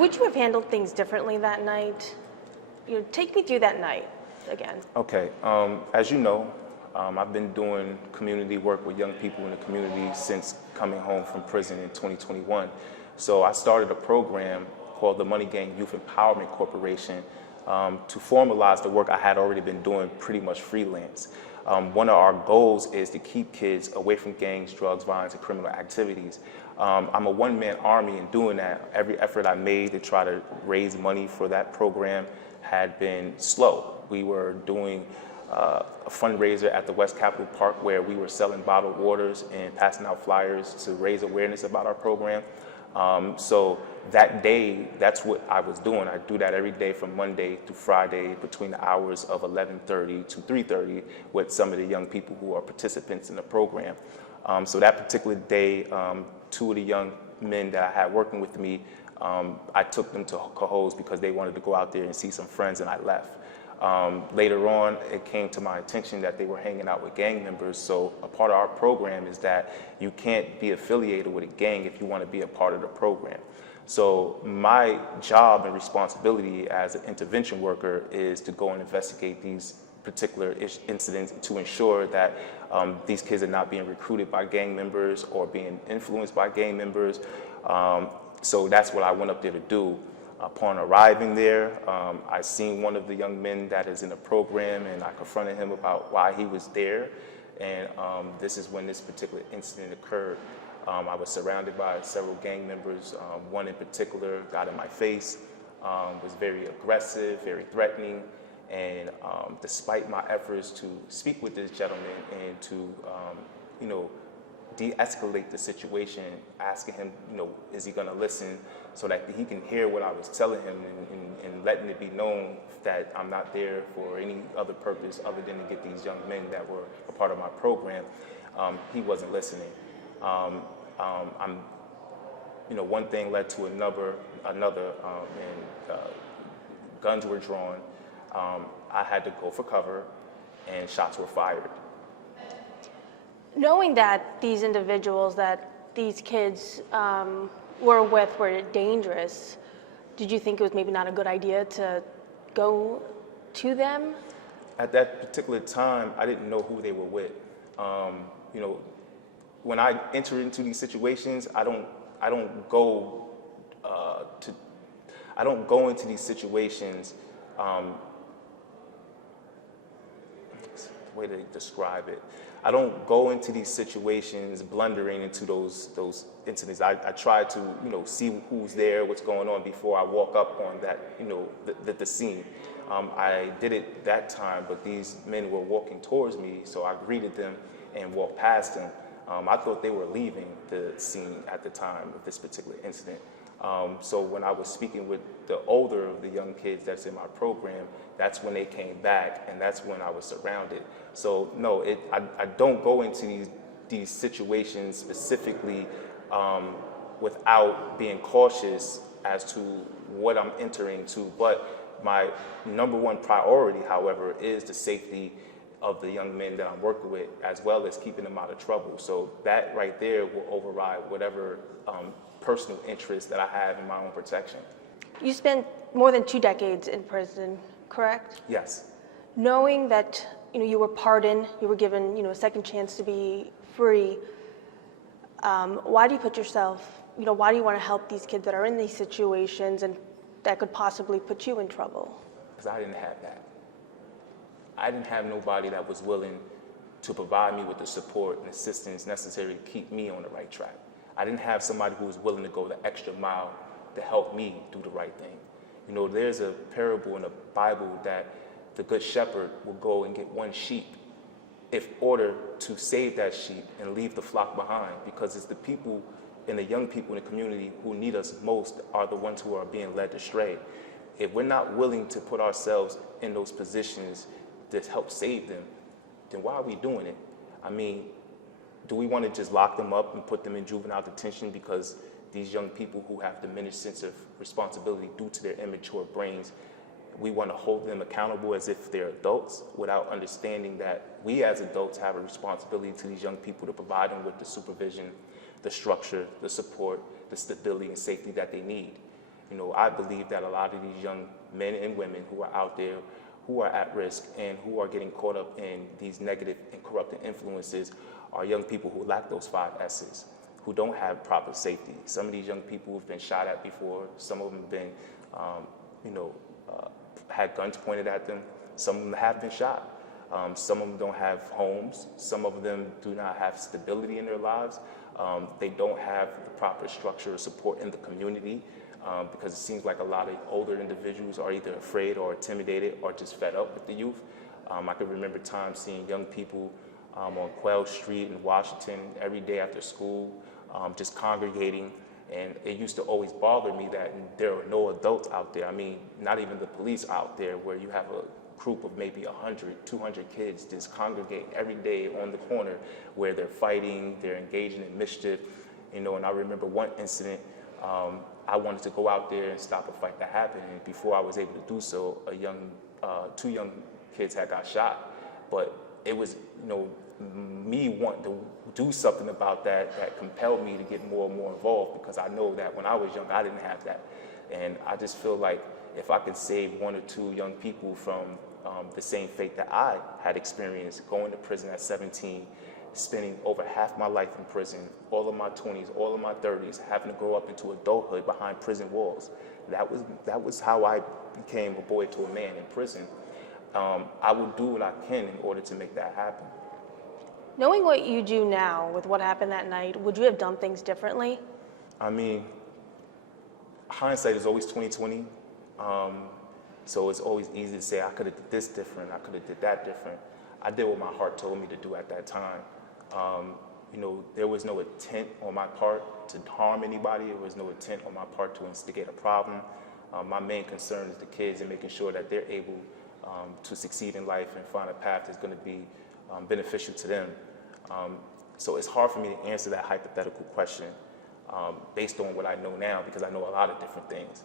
Would you have handled things differently that night? Take me through that night again. Okay, as you know, I've been doing community work with young people in the community since coming home from prison in 2021. So I started a program called the Money Gang Youth Empowerment Corporation to formalize the work I had already been doing pretty much freelance. One of our goals is to keep kids away from gangs, drugs, violence, and criminal activities. I'm a one-man army in doing that. Every effort I made to try to raise money for that program had been slow. We were doing a fundraiser at the West Capitol Park where we were selling bottled waters and passing out flyers to raise awareness about our program. So that day, that's what I was doing. I do that every day from Monday through Friday between the hours of 11:30 to 3:30 with some of the young people who are participants in the program. So that particular day, two of the young men that I had working with me, I took them to Cohoes because they wanted to go out there and see some friends, and I left. Later on, it came to my attention that they were hanging out with gang members. So a part of our program is that you can't be affiliated with a gang if you want to be a part of the program. So my job and responsibility as an intervention worker is to go and investigate these particular incidents to ensure that these kids are not being recruited by gang members or being influenced by gang members. So that's what I went up there to do. Upon arriving there, I seen one of the young men that is in the program, and I confronted him about why he was there. And this is when this particular incident occurred. I was surrounded by several gang members. One in particular got in my face, was very aggressive, very threatening. And despite my efforts to speak with this gentleman and to, de-escalate the situation, asking him, is he gonna listen so that he can hear what I was telling him and letting it be known that I'm not there for any other purpose other than to get these young men that were a part of my program. He wasn't listening. One thing led to another, and guns were drawn. I had to go for cover, and shots were fired. Knowing that these individuals that these kids were with were dangerous, did you think it was maybe not a good idea to go to them? At that particular time, I didn't know who they were with. When I enter into these situations, I don't go into these situations. Way to describe it. I don't go into these situations blundering into those incidents. I try to see who's there, what's going on before I walk up on that the scene. I did it that time, but these men were walking towards me, so I greeted them and walked past them. I thought they were leaving the scene at the time of this particular incident. So when I was speaking with the older of the young kids that's in my program, that's when they came back, and that's when I was surrounded. So no, I don't go into these situations specifically without being cautious as to what I'm entering to. But my number one priority, however, is the safety of the young men that I'm working with, as well as keeping them out of trouble. So that right there will override whatever personal interest that I have in my own protection. You spent more than 2 decades in prison, correct? Yes. Knowing that you were pardoned, you were given a second chance to be free, why do you put yourself, why do you want to help these kids that are in these situations and that could possibly put you in trouble? Because I didn't have that. I didn't have nobody that was willing to provide me with the support and assistance necessary to keep me on the right track. I didn't have somebody who was willing to go the extra mile to help me do the right thing. There's a parable in the Bible that the good shepherd will go and get one sheep in order to save that sheep and leave the flock behind, because it's the people and the young people in the community who need us most are the ones who are being led astray. If we're not willing to put ourselves in those positions to help save them, then why are we doing it? I mean, do we want to just lock them up and put them in juvenile detention because these young people who have diminished sense of responsibility due to their immature brains, we want to hold them accountable as if they're adults without understanding that we as adults have a responsibility to these young people to provide them with the supervision, the structure, the support, the stability and safety that they need. I believe that a lot of these young men and women who are out there, who are at risk and who are getting caught up in these negative and corrupting influences are young people who lack those 5 S's, who don't have proper safety. Some of these young people have been shot at before. Some of them have been, had guns pointed at them. Some of them have been shot. Some of them don't have homes. Some of them do not have stability in their lives. They don't have the proper structure or support in the community because it seems like a lot of older individuals are either afraid or intimidated or just fed up with the youth. I can remember times seeing young people on Quail Street in Washington every day after school, just congregating. And it used to always bother me that there are no adults out there. I mean, not even the police out there, where you have a group of maybe 100, 200 kids just congregate every day on the corner where they're fighting, they're engaging in mischief. And I remember one incident, I wanted to go out there and stop a fight that happened. And before I was able to do so, 2 young kids had got shot. But it was, me wanting to do something about that compelled me to get more and more involved, because I know that when I was young, I didn't have that. And I just feel like if I can save 1 or 2 young people from the same fate that I had experienced, going to prison at 17, spending over half my life in prison, all of my 20s, all of my 30s, having to grow up into adulthood behind prison walls. That was how I became a boy to a man in prison. I will do what I can in order to make that happen. Knowing what you do now with what happened that night, would you have done things differently? I mean, hindsight is always 20/20. So it's always easy to say, I could have did this different, I could have did that different. I did what my heart told me to do at that time. There was no intent on my part to harm anybody. There was no intent on my part to instigate a problem. My main concern is the kids and making sure that they're able to succeed in life and find a path that's going to be beneficial to them. So it's hard for me to answer that hypothetical question based on what I know now, because I know a lot of different things.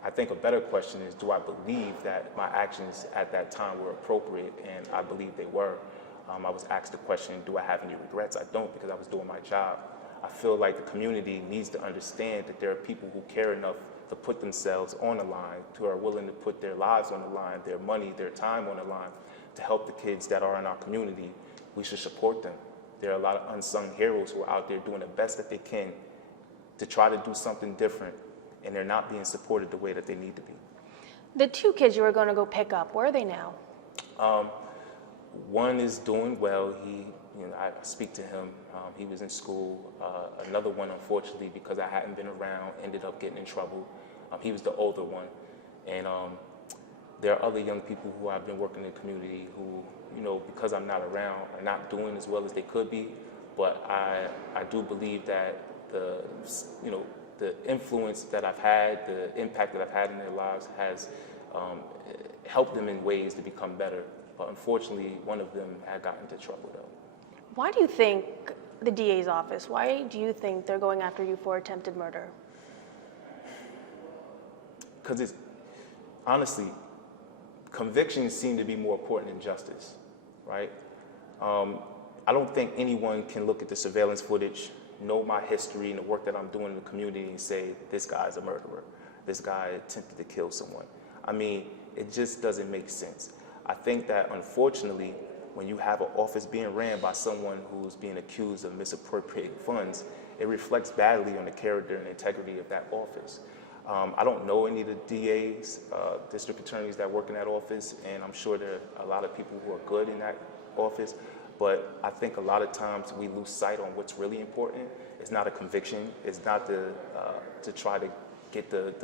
I think a better question is, do I believe that my actions at that time were appropriate? And I believe they were. I was asked the question, do I have any regrets? I don't, because I was doing my job. I feel like the community needs to understand that there are people who care enough to put themselves on the line, who are willing to put their lives on the line, their money, their time on the line to help the kids that are in our community. We should support them. There are a lot of unsung heroes who are out there doing the best that they can to try to do something different, and they're not being supported the way that they need to be. The 2 kids you were going to go pick up, where are they now? One is doing well. I speak to him. He was in school. Another one, unfortunately, because I hadn't been around, ended up getting in trouble. He was the older one. And there are other young people who I've been working in the community who, because I'm not around, are not doing as well as they could be. But I do believe that the influence that I've had, the impact that I've had in their lives has helped them in ways to become better. But unfortunately, one of them had gotten into trouble, though. Why do you think the DA's office, why do you think they're going after you for attempted murder? Because honestly, convictions seem to be more important than justice, right? I don't think anyone can look at the surveillance footage, know my history and the work that I'm doing in the community and say, this guy's a murderer, this guy attempted to kill someone. I mean, it just doesn't make sense. I think that unfortunately, when you have an office being ran by someone who's being accused of misappropriating funds, it reflects badly on the character and integrity of that office. I don't know any of the DAs, district attorneys that work in that office, and I'm sure there are a lot of people who are good in that office, but I think a lot of times we lose sight on what's really important. It's not a conviction. It's not to try to get the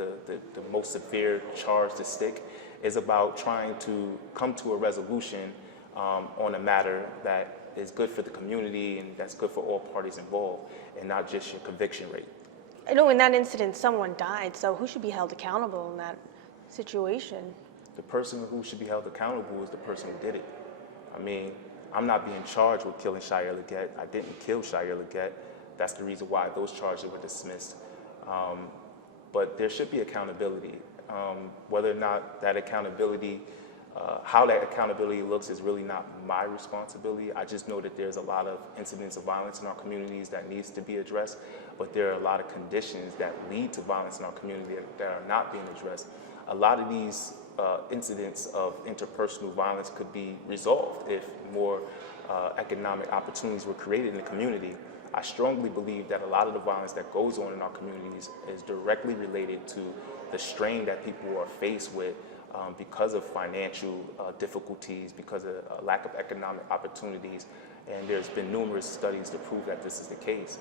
most severe charge to stick. It's about trying to come to a resolution on a matter that is good for the community and that's good for all parties involved, and not just your conviction rate. I know in that incident, someone died, so who should be held accountable in that situation? The person who should be held accountable is the person who did it. I mean, I'm not being charged with killing Shia Leggett. I didn't kill Shia Leggett. That's the reason why those charges were dismissed. But there should be accountability. Whether or not that accountability How that accountability looks is really not my responsibility. I just know that there's a lot of incidents of violence in our communities that needs to be addressed, but there are a lot of conditions that lead to violence in our community that are not being addressed. A lot of these incidents of interpersonal violence could be resolved if more economic opportunities were created in the community. I strongly believe that a lot of the violence that goes on in our communities is directly related to the strain that people are faced with because of financial difficulties, because of a lack of economic opportunities, and there's been numerous studies to prove that this is the case.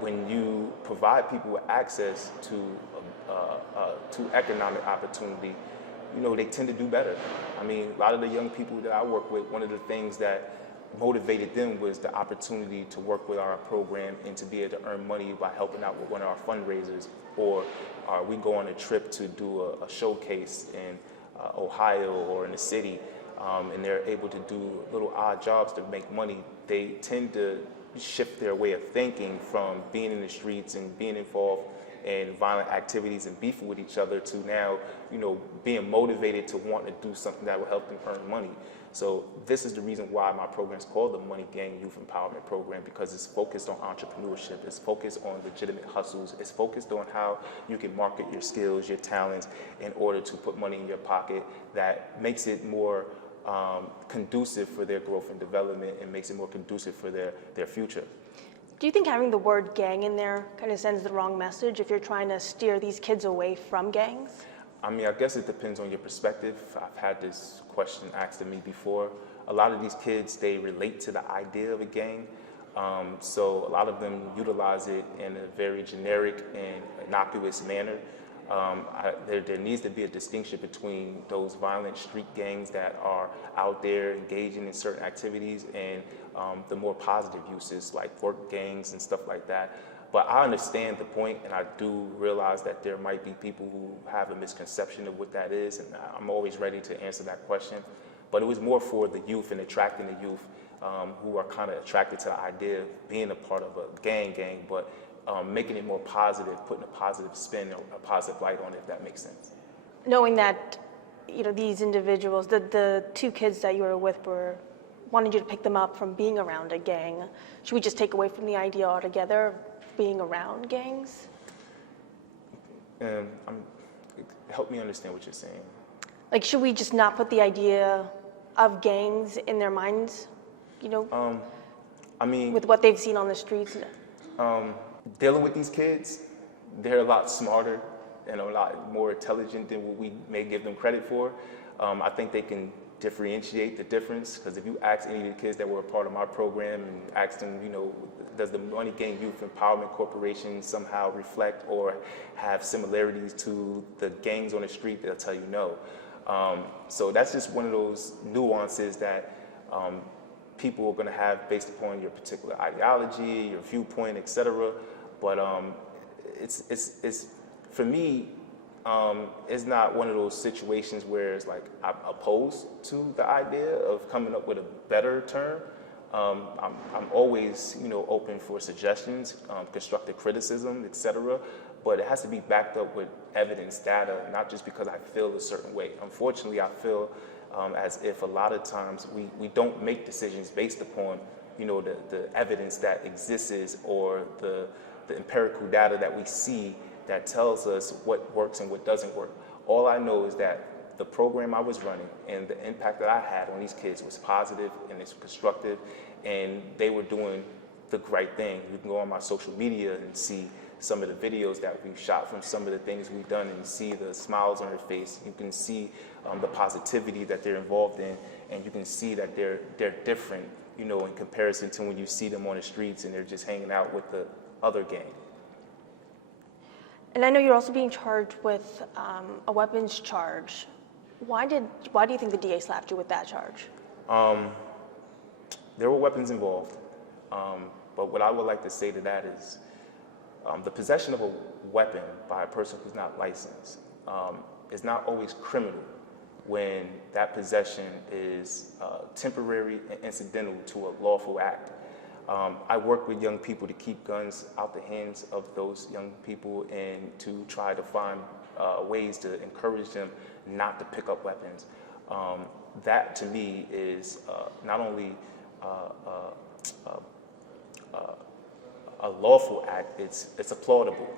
When you provide people with access to economic opportunity, they tend to do better. I mean, a lot of the young people that I work with, one of the things that motivated them was the opportunity to work with our program and to be able to earn money by helping out with one of our fundraisers, or we go on a trip to do a showcase in Ohio or in the city, and they're able to do little odd jobs to make money. They tend to shift their way of thinking from being in the streets and being involved in violent activities and beefing with each other to now, being motivated to want to do something that will help them earn money. So this is the reason why my program is called the Money Gang Youth Empowerment Program, because it's focused on entrepreneurship, it's focused on legitimate hustles, it's focused on how you can market your skills, your talents, in order to put money in your pocket that makes it more conducive for their growth and development and makes it more conducive for their future. Do you think having the word gang in there kind of sends the wrong message if you're trying to steer these kids away from gangs? I mean, I guess it depends on your perspective. I've had this question asked of me before. A lot of these kids, they relate to the idea of a gang. So a lot of them utilize it in a very generic and innocuous manner. There needs to be a distinction between those violent street gangs that are out there engaging in certain activities and the more positive uses like work gangs and stuff like that. But I understand the point, and I do realize that there might be people who have a misconception of what that is, and I'm always ready to answer that question. But it was more for the youth and attracting the youth who are kind of attracted to the idea of being a part of a gang, but making it more positive, putting a positive spin or a positive light on it, if that makes sense. Knowing that, these individuals, the two kids that you were with wanted you to pick them up from being around a gang, should we just take away from the idea altogether of being around gangs? Help me understand what you're saying. Like, should we just not put the idea of gangs in their minds, with what they've seen on the streets? Dealing with these kids, they're a lot smarter and a lot more intelligent than what we may give them credit for. I think they can differentiate the difference, because if you ask any of the kids that were a part of my program and ask them, does the Money Gang Youth Empowerment Corporation somehow reflect or have similarities to the gangs on the street, they'll tell you no. So that's just one of those nuances that people are going to have based upon your particular ideology, your viewpoint, etc. But it's for me, it's not one of those situations where it's like I'm opposed to the idea of coming up with a better term. I'm always, open for suggestions, constructive criticism, etc. But it has to be backed up with evidence, data, not just because I feel a certain way. Unfortunately, I feel as if a lot of times we don't make decisions based upon, the evidence that exists or the empirical data that we see that tells us what works and what doesn't work. All I know is that the program I was running and the impact that I had on these kids was positive and it's constructive, and they were doing the right thing. You can go on my social media and see some of the videos that we've shot from some of the things we've done and see the smiles on their face. You can see the positivity that they're involved in, and you can see that they're different, in comparison to when you see them on the streets and they're just hanging out with the other gang. And I know you're also being charged with a weapons charge. Why do you think the DA slapped you with that charge? There were weapons involved, but what I would like to say to that is the possession of a weapon by a person who's not licensed is not always criminal when that possession is temporary and incidental to a lawful act. I work with young people to keep guns out the hands of those young people and to try to find ways to encourage them not to pick up weapons. That to me is not only a lawful act, it's applaudable.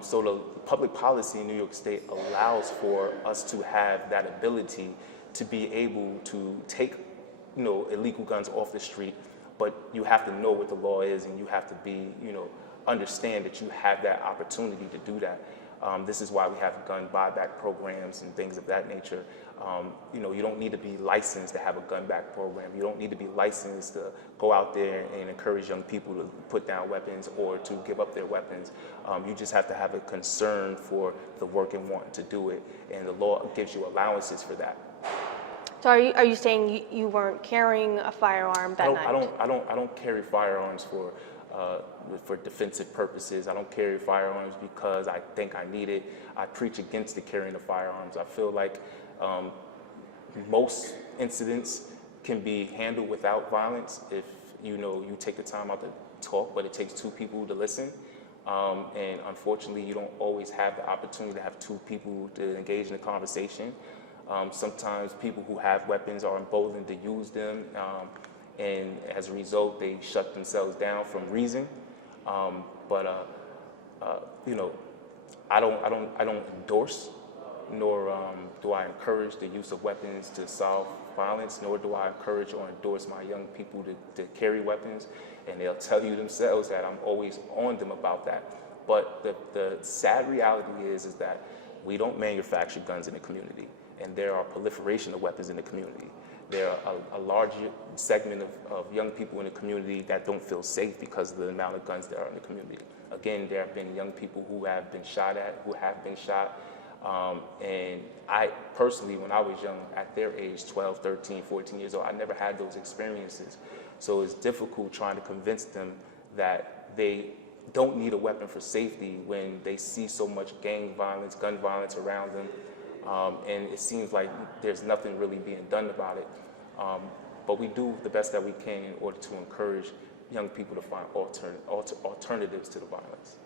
So the public policy in New York State allows for us to have that ability to be able to take, illegal guns off the street, but you have to know what the law is, and you have to be, understand that you have that opportunity to do that. This is why we have gun buyback programs and things of that nature. You don't need to be licensed to have a gun back program. You don't need to be licensed to go out there and encourage young people to put down weapons or to give up their weapons. You just have to have a concern for the work and want to do it, and the law gives you allowances for that. So are you saying you weren't carrying a firearm that night? I don't carry firearms for defensive purposes. I don't carry firearms because I think I need it. I preach against the carrying of firearms. I feel like most incidents can be handled without violence if you take the time out to talk, but it takes two people to listen. And unfortunately, you don't always have the opportunity to have two people to engage in a conversation. Sometimes people who have weapons are emboldened to use them, and as a result, they shut themselves down from reason. But I don't endorse, nor do I encourage the use of weapons to solve violence, nor do I encourage or endorse my young people to carry weapons. And they'll tell you themselves that I'm always on them about that. But the sad reality is that we don't manufacture guns in the community, and there are proliferation of weapons in the community. There are a large segment of young people in the community that don't feel safe because of the amount of guns that are in the community. Again, there have been young people who have been shot. And I personally, when I was young, at their age, 12, 13, 14 years old, I never had those experiences. So it's difficult trying to convince them that they don't need a weapon for safety when they see so much gang violence, gun violence around them. And it seems like there's nothing really being done about it. But we do the best that we can in order to encourage young people to find alternatives to the violence.